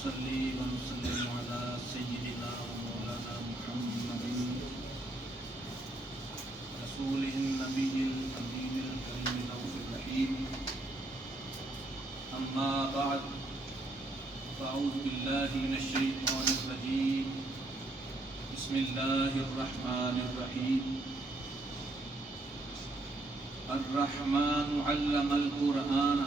ونصلي ونسلم على سيدنا ومولانا محمد رسوله النبي الأمين الكريم الرؤوف الرحيم. أما بعد فأعوذ بالله من الشيطان الرجيم. بسم الله الرحمن الرحيم. الرحمن علم القرآن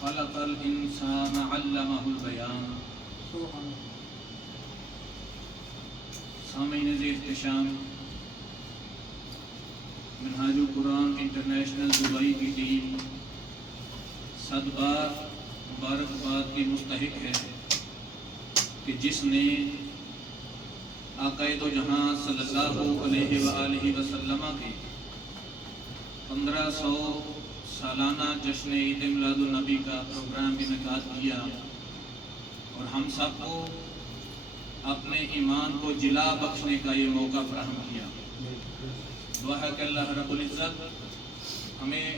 خلق الانسان علمہ البیان. سامعین ذی احتشام، منہاج القرآن انٹرنیشنل دبئی کی ٹیم صد بار مبارکباد کی مستحق ہے کہ جس نے آقائے دو جہاں صلی اللہ علیہ وآلہ وسلم کے 1500 سالانہ جشن عید میلاد النبی کا پروگرام انعقاد کیا اور ہم سب کو اپنے ایمان کو جلا بخشنے کا یہ موقع فراہم کیا. دعا ہے کہ اللہ رب العزت ہمیں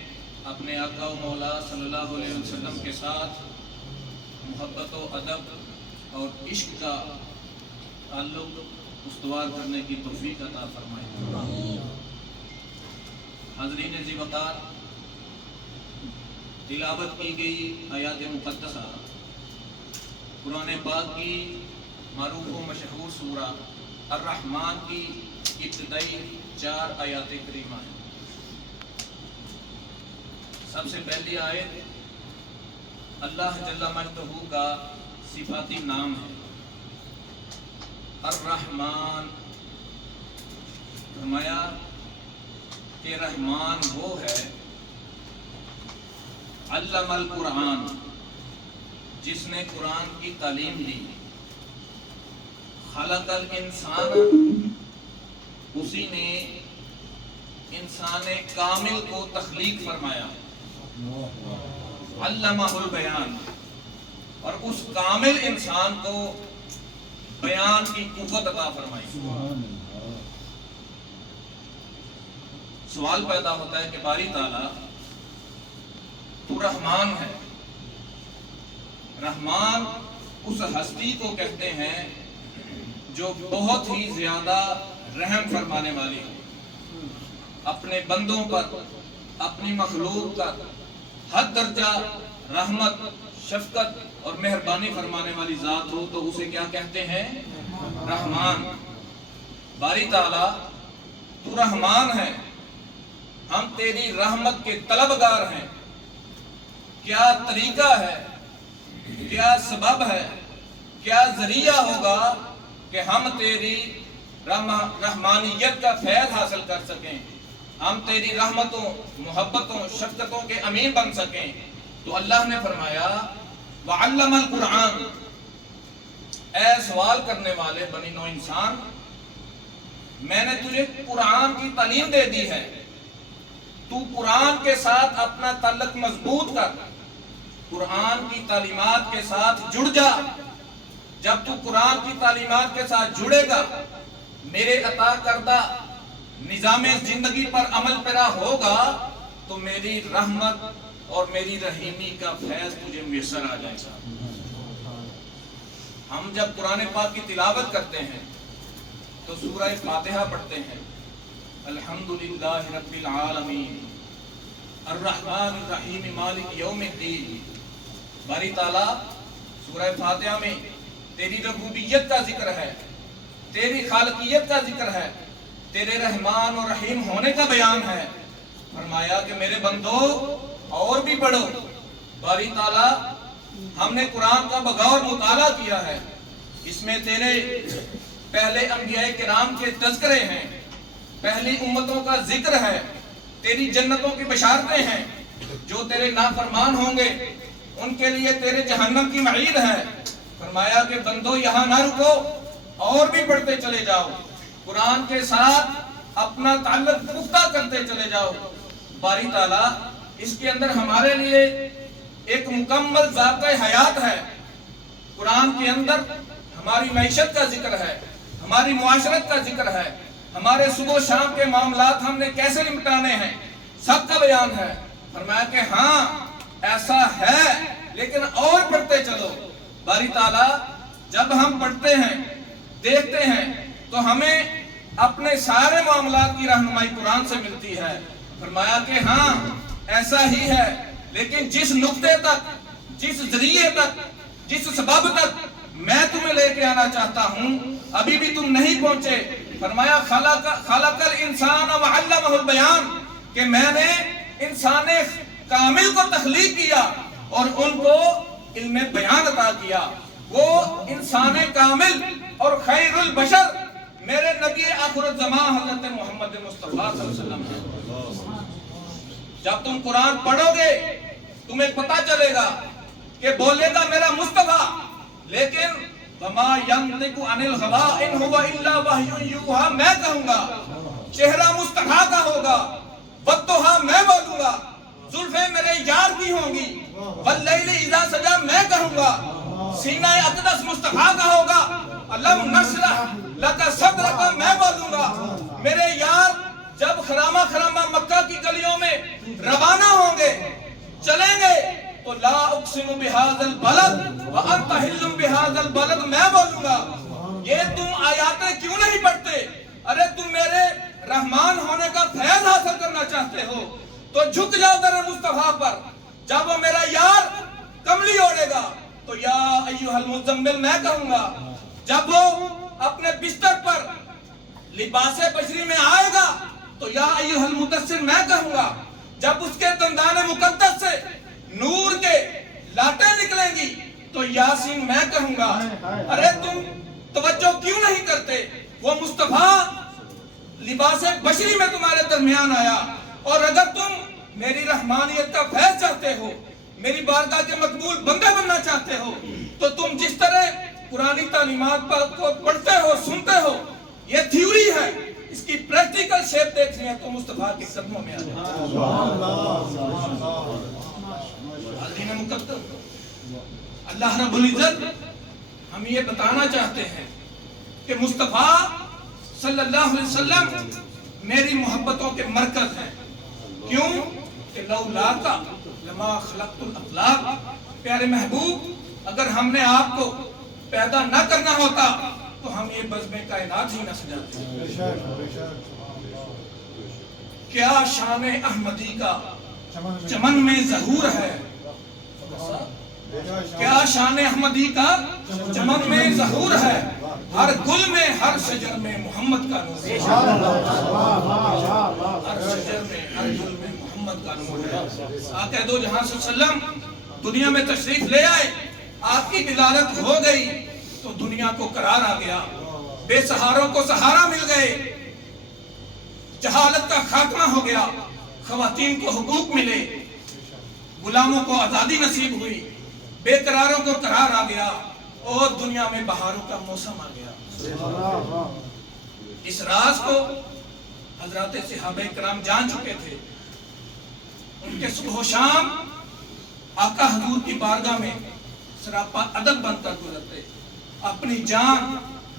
اپنے آقا و مولا صلی اللہ علیہ وسلم کے ساتھ محبت و ادب اور عشق کا تعلق استوار کرنے کی توفیق عطا فرمائے. حاضرین ذی وقار، تلاوت کی گئی آیات مقدسہ قرآن پاک کی معروف و مشہور سورہ الرحمن کی ابتدائی 4 آیات کریمہ ہیں. سب سے پہلی آیت اللہ جل مجدہ کا صفاتی نام ہے الرحمن. فرمایا کہ رحمان وہ ہے علم القرآن، جس نے قرآن کی تعلیم دی. خلق الانسان، اسی نے انسان کامل کو تخلیق فرمایا. علمہ البیان، اور اس کامل انسان کو بیان کی قوت عطا فرمائی. سوال پیدا ہوتا ہے کہ باری تعالیٰ تو رحمان ہے. رحمان اس ہستی کو کہتے ہیں جو بہت ہی زیادہ رحم فرمانے والی ہو، اپنے بندوں پر، اپنی مخلوق پر حد درجہ رحمت، شفقت اور مہربانی فرمانے والی ذات ہو تو اسے کیا کہتے ہیں؟ رحمان. باری تعالیٰ تو رحمان ہے، ہم تیری رحمت کے طلبگار ہیں. کیا طریقہ ہے، کیا سبب ہے، کیا ذریعہ ہوگا کہ ہم تیری رحمانیت کا فیض حاصل کر سکیں، ہم تیری رحمتوں، محبتوں، شفقتوں کے امین بن سکیں؟ تو اللہ نے فرمایا وَعَلَّمَ الْقُرْآنَ، اے سوال کرنے والے بنی نوع انسان، میں نے تجھے قرآن کی تعلیم دے دی ہے. تو قرآن کے ساتھ اپنا تعلق مضبوط کر، قرآن کی تعلیمات کے ساتھ جڑ جا. جب تو قرآن کی تعلیمات کے ساتھ جڑے گا، میرے عطا کردہ نظام زندگی پر عمل پیرا ہوگا تو میری رحمت اور میری رحیمی کا فیض تجھے میسر آ جائے گا. ہم جب قرآن پاک کی تلاوت کرتے ہیں تو سورہ فاتحہ پڑھتے ہیں الحمدللہ رب العالمین الرحمن الرحیم مالک یوم الدین. باری تعالیٰ سورہ فاتحہ میں تیری ربوبیت کا ذکر ہے، تیری خالقیت کا ذکر ہے، تیرے رحمان اور رحیم ہونے کا بیان ہے. فرمایا کہ میرے بندو اور بھی پڑھو. باری تعالیٰ ہم نے قرآن کا بغور مطالعہ کیا ہے، اس میں تیرے پہلے انبیاء کرام کے تذکرے ہیں، پہلی امتوں کا ذکر ہے، تیری جنتوں کی بشارتیں ہیں. جو تیرے نافرمان ہوں گے ان کے لیے تیرے جہنم کی وعید ہے. فرمایا کہ بندو یہاں نہ رکو، اور بھی پڑھتے چلے جاؤ، قرآن کے ساتھ اپنا تعلق پختہ کرتے چلے جاؤ. باری تعالیٰ اس کے اندر ہمارے لیے ایک مکمل ذائقہ حیات ہے. قرآن کے اندر ہماری معیشت کا ذکر ہے، ہماری معاشرت کا ذکر ہے، ہمارے صبح و شام کے معاملات ہم نے کیسے نمٹانے ہیں سب کا بیان ہے. فرمایا کہ ہاں ایسا ہے لیکن اور پڑھتے چلو. बारी ताला जब हम पढ़ते हैं, देखते हैं, तो हमें अपने सारे मामलात की रहनुमाई कुरान से मिलती है। फरमाया कि हाँ ऐसा ही है, लेकिन जिस नुक्ते तक, जिस जरिए तक, जिस सबब तक मैं तुम्हें लेके आना चाहता हूँ अभी भी तुम नहीं पहुंचे। फरमाया खलकल इंसान व अल्लमहुल बयान, कि मैंने इंसान कामिल को तख्लीक किया और उनको इल्म बयान अता किया। वो इंसान कामिल और खैरुल बशर मेरे नबी आखिरत ज़मान हज़रत मोहम्मद मुस्तफ़ा सल्लल्लाहु अलैहि वसल्लम है। जब तुम कुरान पढ़ोगे तुम्हें पता चलेगा कि बोलेगा मेरा मुस्तफ़ा, लेकिन वमा यंतिकु अनिल हवा इन हुवा इल्ला वह्युन यूहा, मैं कहूंगा। चेहरा मुस्तफ़ा का होगा, वत्तुहा मैं बोलूंगा, जुल्फे मेरे यार की होंगी, वल्लैलि इज़ा सजा मैं कहूंगा, सीना अक़दस मुस्तफ़ा का होगा, अलम नशरह लका सदरका मैं बोलूंगा। मेरे यार जब खरामा खरामा मक्का की गलियों में रवाना होंगे, चलेंगे, तो ला उक़सिमु बिहाज़ल बलद व अंत हिल्लुम बिहाज़ल बलद मैं बोलूंगा। ये तुम आयातें क्यों नहीं पढ़ते? अरे तुम मेरे रहमान होने का फैज़ हासिल करना चाहते हो तो झुक जाओ दर मुस्तफ़ा पर। जब वो मेरा यार कमली ओढ़ेगा तो या अय्युहल मुज़म्मिल मैं कहूंगा। जब वो अपने बिस्तर पर लिबासे बशरी में आएगा तो या अय्युहल मुदस्सिर मैं कहूंगा। जब उसके दंदाने मुकद्दस से नूर के लाटें निकलेंगी तो यासीन मैं कहूंगा। अरे तुम तवज्जो क्यों नहीं करते? वो मुस्तफ़ा लिबासे बशरी में तुम्हारे दरमियान आया। और अगर तुम मेरी रहमानियत का फैज़ चाहते हो, मेरी बारगाह के मकबूल बंदा बनना चाहते हो, तो तुम जिस तरह पुरानी तालीमात को पढ़ते हो, सुनते हो, ये थ्योरी है, इसकी प्रैक्टिकल शेप देखनी है तो मुस्तफ़ा के कदमों में आ जाओ। अल्लाह रब्बुल इज्जत हम ये बताना चाहते हैं कि मुस्तफ़ा सल्लल्लाहु अलैहि वसल्लम मेरी मोहब्बतों के मरकज हैं। क्यों? कि लौलाका लमा खलक़तुल अफ़लाक, प्यारे महबूब अगर हमने आपको पैदा न करना होता तो हम ये बज़्म कायनात ही न सजाते। क्या शान अहमदी का चमन में ज़हूर है, क्या शान अहमदी का चमन में ज़हूर है, हर गुल में हर शजर में मोहम्मद का नूर है, हर शजर में हर गुल में मोहम्मद का नूर है। आक़ा दो जहां सल्लम दुनिया में तशरीफ ले आए, आपकी विलादत हो गई तो दुनिया को करार आ गया, बेसहारों को सहारा मिल गए, जहालत का खात्मा हो गया, ख़वातीन को हुकूक मिले, गुलामों को आज़ादी नसीब हुई, बेकरारों को करार आ गया और दुनिया में बहारों का मौसम आ गया। इस राज को हज़रात सहाबा किराम जान चुके थे। उनके सुबह शाम आका हजूर की बारगाह में सरापा अदब बनकर गुजरते, अपनी जान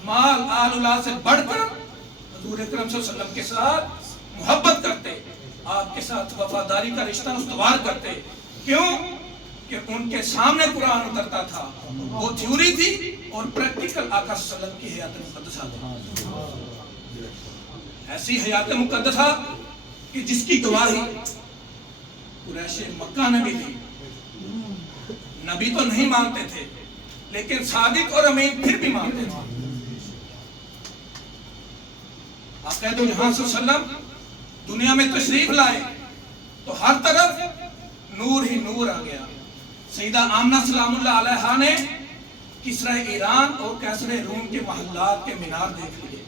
माल आल औलाद से बढ़कर हजूर अकरम सल्लल्लाहु अलैहि वसल्लम के साथ मोहब्बत करते, आपके साथ वफादारी का रिश्ता उस्तवार करते। क्यों? कि उनके सामने कुरान उतरता था, वो थ्योरी थी और प्रैक्टिकल आका सल्लल्लाहु अलैहि वसल्लम की हयात मुक़द्दसा थी। ऐसी हयात मुक़द्दसा कि जिसकी गवाही कुरैश मक्का ने भी दी। नबी तो नहीं मानते थे लेकिन सादिक और अमीन फिर भी मानते थे। आका दो जहां सल्लम दुनिया में तशरीफ लाए तो हर तरफ नूर ही नूर आ गया। सईदा आमना सलामुल्लाह अलैहा ने किसरा ईरान और कैसरे रूम के महल्लात के मीनार देख लिए,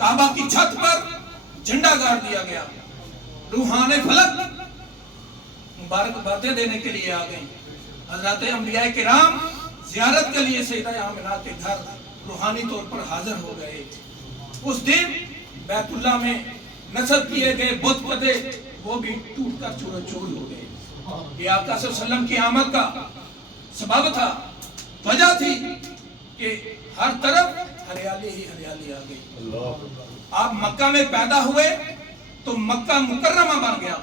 काबा की छत पर झंडा गाड़ दिया गया, रूहाने फलक मुबारकबादें देने के लिए आ गई। हजरत अंबिया किराम ज़ियारत के लिए सईदा आमिना के घर रूहानी तौर पर हाजिर हो गए। उस दिन बैतुल्लाह में नस्ब किए गए बुत कदे वो भी टूट कर चूर हो गए। ये आका सल्लल्लाहु अलैहि वसल्लम की आमद का सबब था, वजह थी कि हर तरफ हरियाली ही हरियाली आ गई। आप मक्का में पैदा हुए तो मक्का मुकर्रमा बन गया,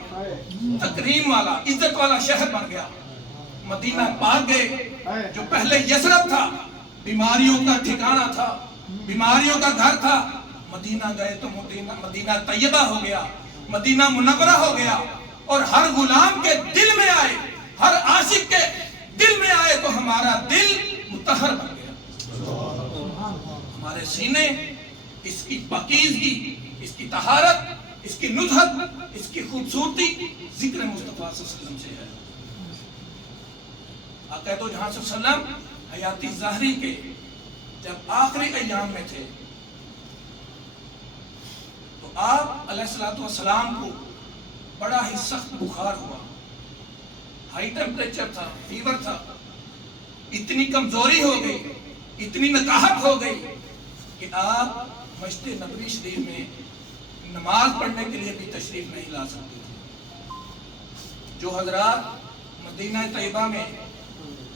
तकरीम वाला इज्जत वाला शहर बन गया। मदीना पाक गए, जो पहले यसरब था, बीमारियों का ठिकाना था, बीमारियों का घर था। मदीना गए तो मदीना तैयबा हो गया, मदीना मुनव्वरा हो गया, और हर गुलाम के दिल में आए, हर आशिक के दिल में आए तो हमारा दिल मुतहर बन गया। हमारे सीने इसकी पाकीज़गी, इसकी तहारत, इसकी नुज़हत, इसकी खूबसूरती जिक्र मुस्तफ़ा सल्लल्लाहु अलैहि वसल्लम से है। आका तो जहां सल्लम हयाती ज़ाहरी के जब आखिरी अय्याम में थे तो आप अलैहिस्सलातु वस्सलाम को बड़ा ही सख्त बुखार हुआ, हाई टेम्परेचर था, फीवर था, इतनी कमजोरी हो गई, इतनी नकाहत हो गई कि आप मस्जिद नबवी शरीफ में नमाज पढ़ने के लिए भी तशरीफ नहीं ला सकते थे। जो हजरात मदीना तैयबा में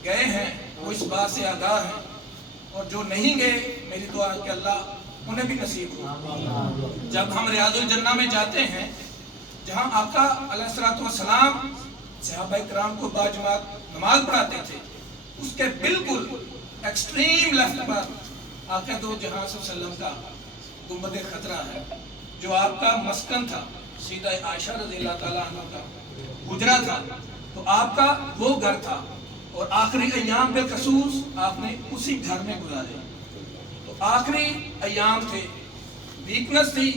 गए हैं वो इस बात से आगाह हैं, और जो नहीं गए मेरी दुआ है कि अल्लाह उन्हें भी नसीब हो। जब हम रियाजुल जन्ना में जाते हैं जहां आका अलैहिस्सलातु वस्सलाम सहाबाए किराम को बाजमात नमाज पढ़ाते थे, उसके बिल्कुल एक्सट्रीम लेफ्ट पर आका दो जहां सल्लम का गुंबद खतरा है, जो आपका मस्कन था, सीधा आयशा रज़ियल्लाहु ताला अन्हा का गुजरा था, तो आपका वो घर था, और आखिरी अय्याम पे खसूस आपने उसी घर में गुजारे। तो आखिरी अय्याम थे, वीकनेस थी,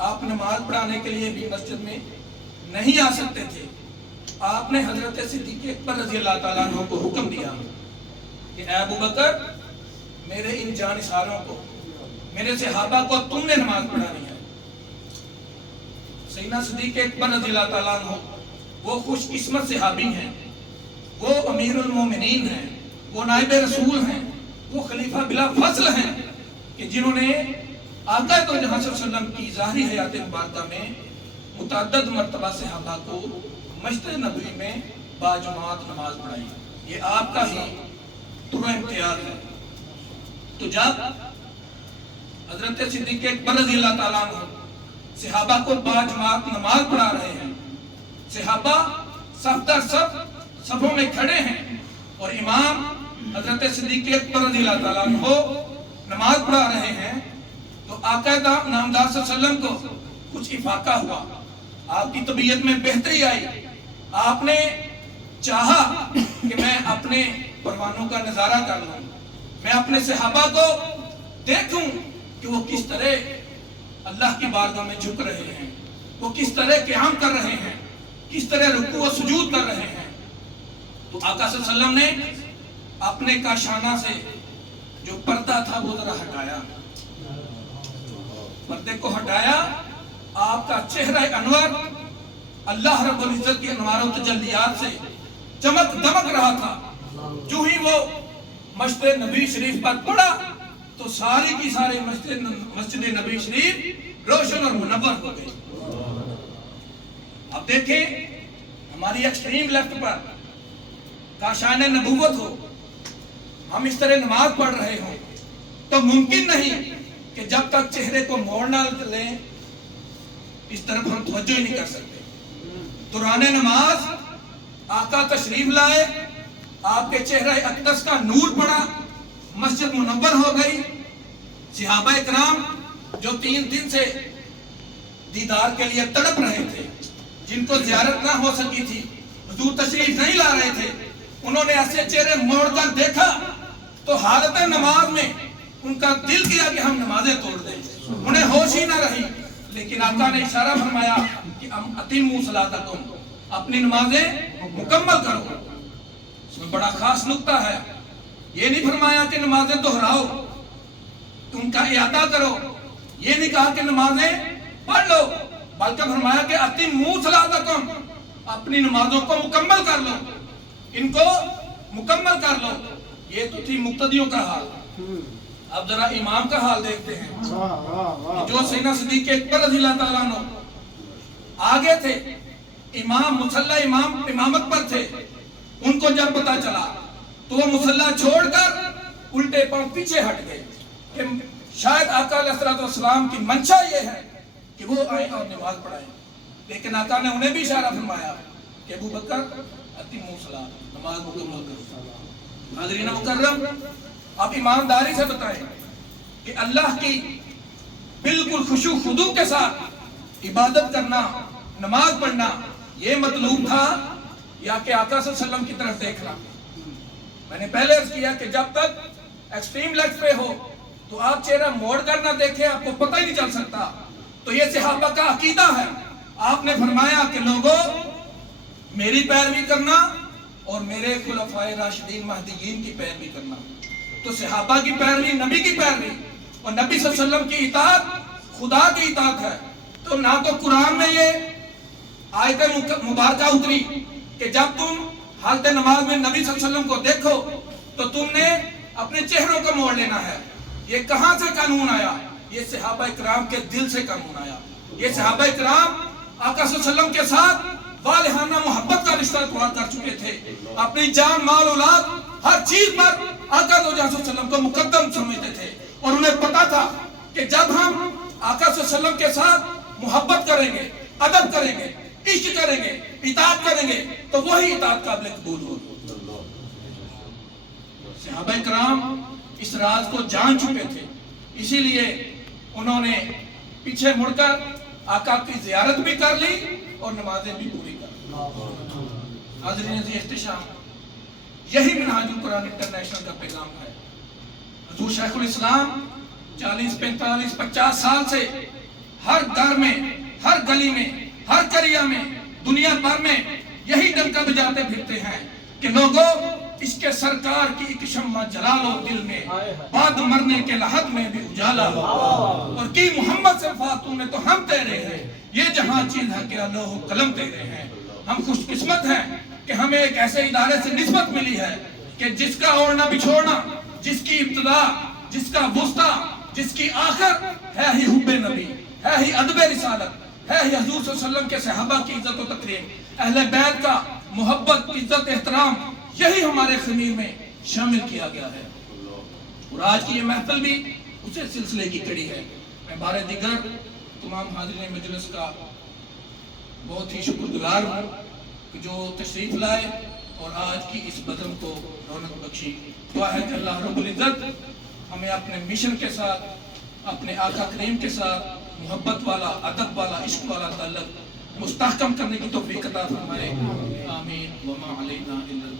आप नमाज पढ़ाने के लिए भी मस्जिद में नहीं आ सकते थे। आपने हजरत सिद्दीक़ अकबर रज़ियल्लाहु ताला अन्हु को हुक्म दिया कि ऐ अबू बकर, मेरे इन जानिसारों को, मेरे सहाबा को तुमने नमाज पढ़ानी है। सैयदना सिद्दीक़ अकबर रज़ियल्लाहु ताला अन्हु वो खुशकिस्मत सहाबी हैं, वो अमीरुल मोमिनीन हैं, वो नाइब रसूल हैं, वो खलीफा बिला फज़ल हैं कि जिन्होंने आका तो जहां सल्लम की ज़ाहरी हयात मुबारका में मुतअद्दिद मर्तबा सहाबा को मस्जिद नबवी में बाजमात नमाज पढ़ाई। ये आपका ही तुरा इम्तियाज है। तो जब हजरत सिद्दीक़ अकबर रज़ियल्लाहु ताला अन्हु सहाबा को बाजमात नमाज पढ़ा रहे हैं, सहाबा सफ दर सफ सफों में खड़े हैं, और इमाम हजरत सिद्दीक़ अकबर रज़ियल्लाहु ताला अन्हु नमाज पढ़ा रहे हैं, तो आका नामदार सल्लम को कुछ इफाका हुआ, आपकी तबीयत में बेहतरी आई, आपने चाहा कि मैं अपने परवानों का नजारा कर लूं, मैं अपने सहाबा को देखूं कि वो किस तरह अल्लाह की बारगाह में झुक रहे हैं, वो किस तरह क़याम कर रहे हैं, किस तरह रुकू व सुजूद कर रहे हैं। तो आका सल्लम ने अपने काशाना से जो पर्दा था वो जरा हटाया, पर्दे को हटाया, आपका चेहरा अनवर अल्लाह रब्बुल इज्जत की अनवारों तजल्लियात से चमक दमक रहा था। जो ही वो मस्जिद नबी शरीफ पर पड़ा तो सारी की सारी मस्जिद नबी शरीफ रोशन और मुनव्वर हो गई। अब देखें हमारी एक्सट्रीम लेफ्ट पर काशान नबूवत हो, हम इस तरह नमाज पढ़ रहे हो, तो मुमकिन नहीं कि जब तक चेहरे को मोड़ ना लें इस तरफ हम तवज्जो ही नहीं कर सकते। दौराने नमाज आका तशरीफ लाए, आपके चेहरे अक़दस का नूर पड़ा, मस्जिद मुनव्वर हो गई। सहाबाए किराम जो 3 दिन से दीदार के लिए तड़प रहे थे, जिनको ज़ियारत ना हो सकी थी, हुजूर तशरीफ नहीं ला रहे थे, उन्होंने ऐसे चेहरे मोड़कर देखा तो हालत नमाज में उनका दिल किया कि हम नमाजें तोड़ दें, उन्हें होश ही ना रही। लेकिन आका ने इशारा फरमाया कि अतिम्मू सलातकुम, अपनी नमाजें मुकम्मल करो। इसमें बड़ा खास नुक्ता है, ये नहीं फरमाया कि नमाजें दोहराओ, उनका इयादा करो, ये नहीं कहा कि नमाजें पढ़ लो, बल्कि फरमाया कि अतिम्मू सलातकुम, अपनी नमाजों को मुकम्मल कर लो, इनको मुकम्मल कर लो। ये तो थी मुक्तदियों का हाल। अब जरा इमाम का हाल देखते हैं, जो सैयदना सिद्दीक़ अकबर रज़ियल्लाहु ताला अन्हु आगे थे, इमाम मुसल्ला इमामत पर थे, उनको जब पता चला तो वो मुसल्ला छोड़कर उल्टे पांव पीछे हट गए कि शायद आका अलैहिस्सलाम की मंशा ये है कि वो आए और नमाज पढ़ाएं। लेकिन आका ने उन्हें भी इशारा फरमाया कि अबू बकर अतिमु सलात, नमाज मुकम्मल करो। हाज़रीन मुकर्रम, आप ईमानदारी से बताएं कि अल्लाह की बिल्कुल खुशू खुदू के साथ इबादत करना, नमाज पढ़ना ये मतलूब था या कि आका सल्लल्लाहु अलैहि वसल्लम की तरफ देखना? मैंने पहले अर्ज किया कि जब तक एक्सट्रीम लेफ्ट पे हो तो आप चेहरा मोड़ कर ना देखें, आपको पता ही नहीं चल सकता। तो ये सहाबा का अकीदा है। आपने फरमाया कि लोगों, मेरी पैरवी करना और मेरे खुलफाए राशिदीन महदीयीन की पैरवी करना। तो सहाबा की पैरवी नबी की पैरवी और नबी सल्लल्लाहु अलैहि वसल्लम की इताअत खुदा की इताअत है। तो ना तो कुरान में ये आयत मुबारका उतरी कि जब तुम हालत नमाज में नबी सल्लल्लाहु अलैहि वसल्लम को देखो तो तुमने अपने चेहरों को मोड़ लेना है। ये कहां से कानून आया? ये सहाबा इकराम के दिल से कानून आया। ये सहाबा इकराम आका सल्लल्लाहु अलैहि वसल्लम के साथ वालिहाना मोहब्बत का रिश्ता तोड़ कर चुके थे। अपनी जान, माल, औलाद हर चीज पर आका सल्लल्लाहु अलैहि वसल्लम को मुकद्दम समझते थे और उन्हें पता था कि जब हम आका सल्लल्लाहु अलैहि वसल्लम के साथ मोहब्बत करेंगे, अदब करेंगे, इश्क करेंगे, इताअत करेंगे तो वही इताअत काबिल कबूल होगी। सहाबा इकराम इस राज को जान चुके थे, इसीलिए उन्होंने पीछे मुड़कर आका की ज़ियारत भी कर ली और नमाजें भी पूरी कर ली। हाज़रीन इख्तिशाम, यही मिनहाजुल कुरान इंटरनेशनल का पैगाम है। हुज़ूर शेखुल इस्लाम 40, 45, 50 साल से हर घर में, हर गली में, हर करिया में, दुनिया भर में यही डंका बजाते फिरते हैं कि लोगों, इसके सरकार की एक शम्मा जला लो दिल में, बाद मरने के लहद में भी उजाला हो, और की मोहम्मद से फातून ने तो हम तेरे हैं, ये जहां चीज है कि लोह कलम तेरे हैं। हम खुशकिस्मत हैं कि हमें एक ऐसे इदारे से निस्बत मिली है कि जिसका ओढ़ना बिछोड़ना, जिसकी इब्तिदा, जिसका वुस्ता, जिसकी आखिर है ही हुब्बे नबी, है ही अदबे रिसालत, है ही हुजूर सल्लल्लाहु अलैहि वसल्लम के सहाबा की इज्जत और तकरीम, अहले बैत का मोहब्बत, इज्जत, एहतराम, यही हमारे खमीर में शामिल किया गया है। और आज की ये महफिल भी उसी सिलसिले की कड़ी है। मैं बारे दिगर तमाम हाज़रीन मजलिस का बहुत ही शुक्रगुजार हूँ कि जो तशरीफ लाए और आज की इस बदम को रौनक बख्शी। दुआ है कि अल्लाह रब्बुल इज़्ज़त हमें अपने मिशन के साथ, अपने आका करीम के साथ मोहब्बत वाला, अदब वाला, इश्क वाला ताल्लुक मुस्तहकम करने की तौफीक अता फरमाए। आमीन। वमा अलैना इल्ला